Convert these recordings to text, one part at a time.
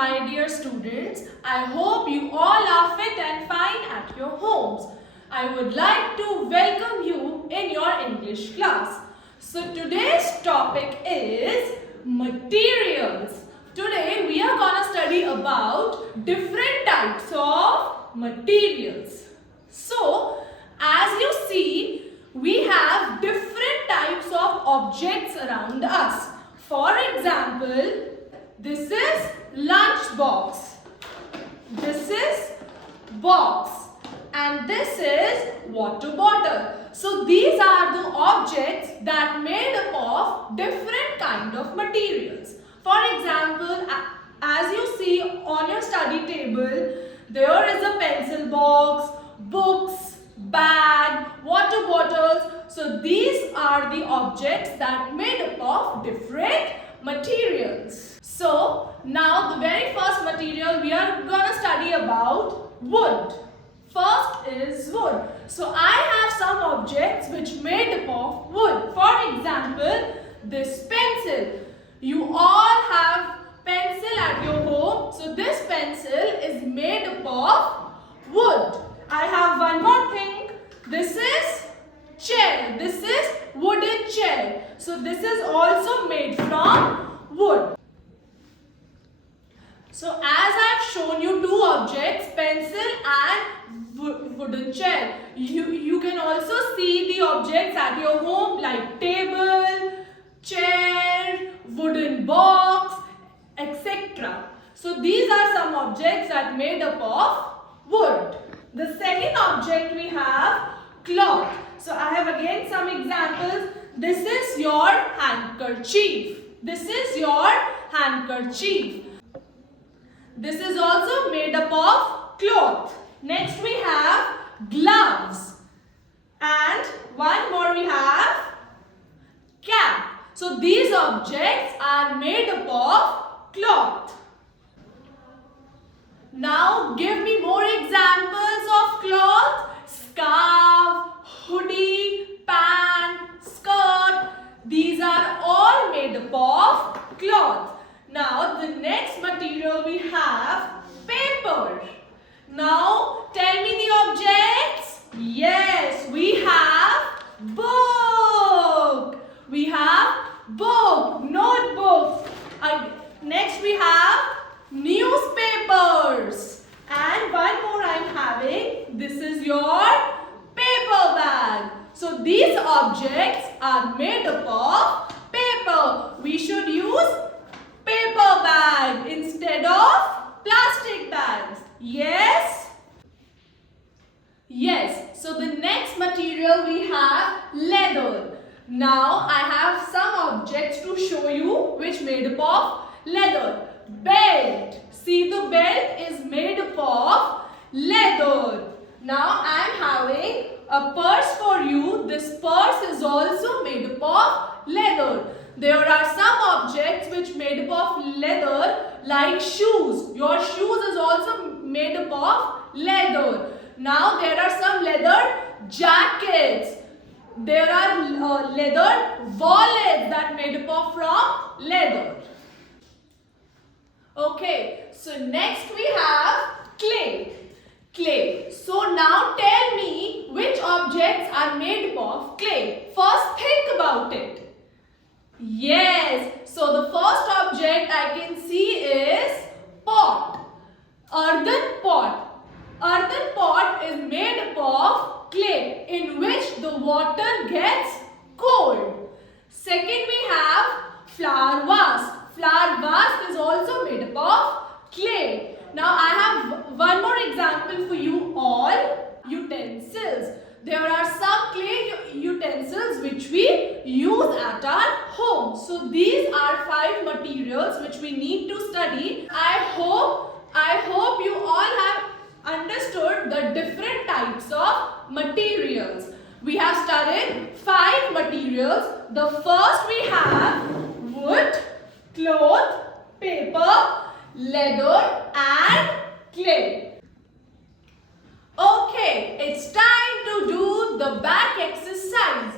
my dear students. I hope you all are fit and fine at your homes. I would like to welcome you in your English class. So today's topic is materials. Today we are going to study about different types of materials. So as you see, we have different types of objects around us. For example, this is lunch box, this is box, and this is water bottle. So these are the objects that made up of different kind of materials. For example, as you see on your study table, there is a pencil box, books, bag, water bottles. So these are the objects that made up of different materials. So now the very first material we are going to study about wood. First is wood. So I have some objects which made up of wood. For example, this pencil. You all have pencil at your home. So this pencil is made up of wood. I have one more thing. This is chair. This is wooden chair. So this is also made from wood. So as I have shown you two objects, pencil and wooden chair. You can also see the objects at your home like table, chair, wooden box, etc. So these are some objects that made up of wood. The second object we have cloth. So I have again some examples. This is your handkerchief. This is your handkerchief. This is also made up of cloth. Next we have gloves. And one more we have cap. So these objects are made up of cloth. Now give me more examples of cloth. Scarf, hoodie, pant, skirt. These are all made up of cloth. Now the next material we have paper. Now tell me the objects. Yes, we have book. We have book, notebooks. Next we have newspapers. And one more I am having. This is your paper bag. So these objects are made up of paper. We should use paper bag instead of plastic bags. Yes? Yes. So the next material we have leather. Now I have some objects to show you which made up of leather. Belt. See, the belt is made up of leather. Now I am having a purse for you. This purse is also made up of leather. There are some objects which made up of leather like shoes. Your shoes is also made up of leather. Now there are some leather jackets. There are leather wallets that made up of from leather. Okay, so next we have clay. Clay. So now tell me which objects are made up of clay. First think about it. Yes, so the first object I can see is pot. Earthen pot. Earthen pot is made up of clay in which the water gets cold. Second we have flower vase. Flower vase is also made up of clay. Now I have one more example for you all. Utensils. There are some clay utensils which we use at our home. So these are 5 materials which we need to study. I hope you all have understood the different types of materials. We have studied 5 materials. The first we have wood, cloth, paper, leather and clay. Okay, it's time to do the back exercise.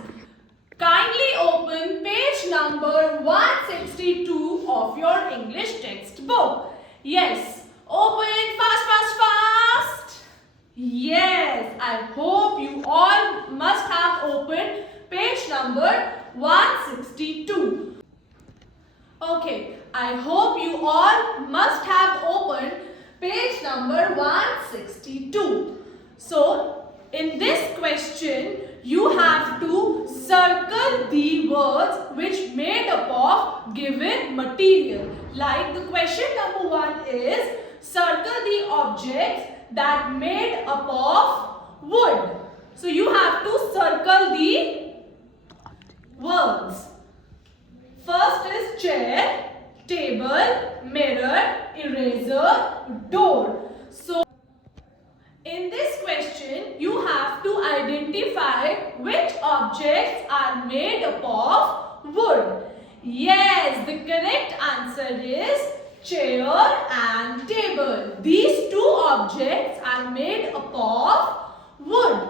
Kindly open page number 162 of your English textbook. Yes. Open fast, fast, fast. Yes. I hope you all must have opened page number 162. Okay. I hope you all must have opened page number 162. So, in this question, you have to circle the words which made up of given material. Like the question number 1 is, circle the objects that made up of wood. So, you have to circle the words. First is chair, table, mirror, eraser, door. So, in this question, you have to identify which objects are made up of wood. Yes, the correct answer is chair and table. These two objects are made up of wood.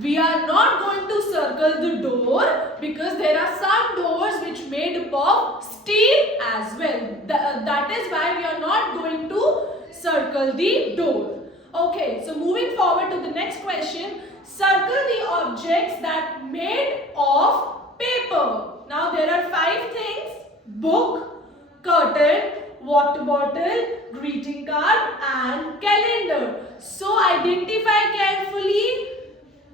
We are not going to circle the door because there are some doors which made up of steel as well. That is why we are not going to circle the door. Okay, so moving forward to the next question. Circle the objects that made of paper. Now there are 5 things: book, curtain, water bottle, greeting card and calendar. So identify carefully.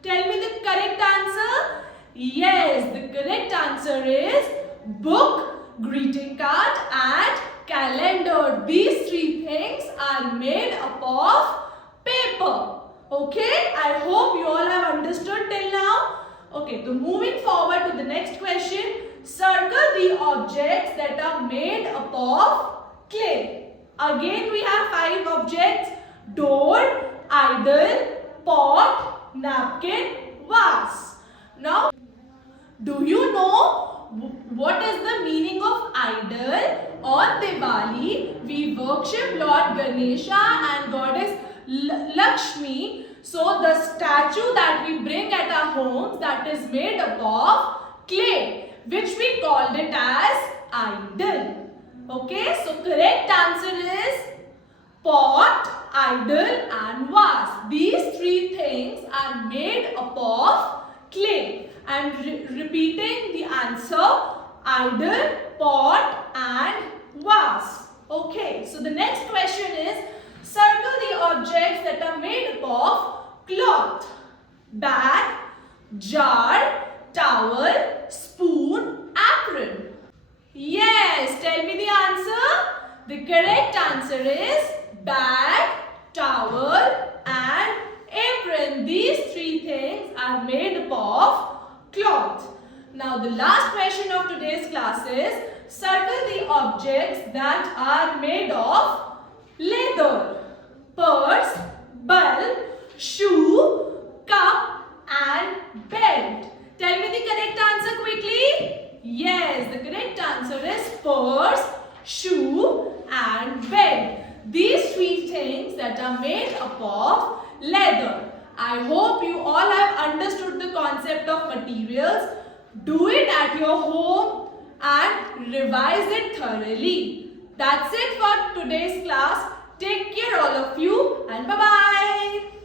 Tell me the correct answer. Yes, the correct answer is book, greeting card and calendar. These 3 things are made up of paper. Okay, I hope you all have understood till now. Okay, so moving forward to the next question. Circle the objects that are made up of clay. Again we have 5 objects: door, idol, pot, napkin, vase. Now, do you know what is the meaning of idol? On Diwali, we worship Lord Ganesha and Goddess Lakshmi. So, the statue that we bring at our homes, that is made up of clay, which we called it as idol. Okay, so correct answer is pot, idol and vase. These 3 things are made up of clay. I am repeating the answer: idol, pot and vase. Okay, so the next question is, circle the objects that are made up of cloth. Bag, jar, towel, spoon, apron. Yes, tell me the answer. The correct answer is bag, towel and apron. These 3 things are made up of cloth. Now the last question of today's class is, circle the objects that are made of leather. Purse, bulb, shoe, cup and belt. Tell me the correct answer quickly. Yes, the correct answer is purse, shoe and belt. These 3 things that are made up of leather. I hope you all have understood the concept of materials. Do it at your home and revise it thoroughly. That's it for today's class. Take care all of you and bye-bye.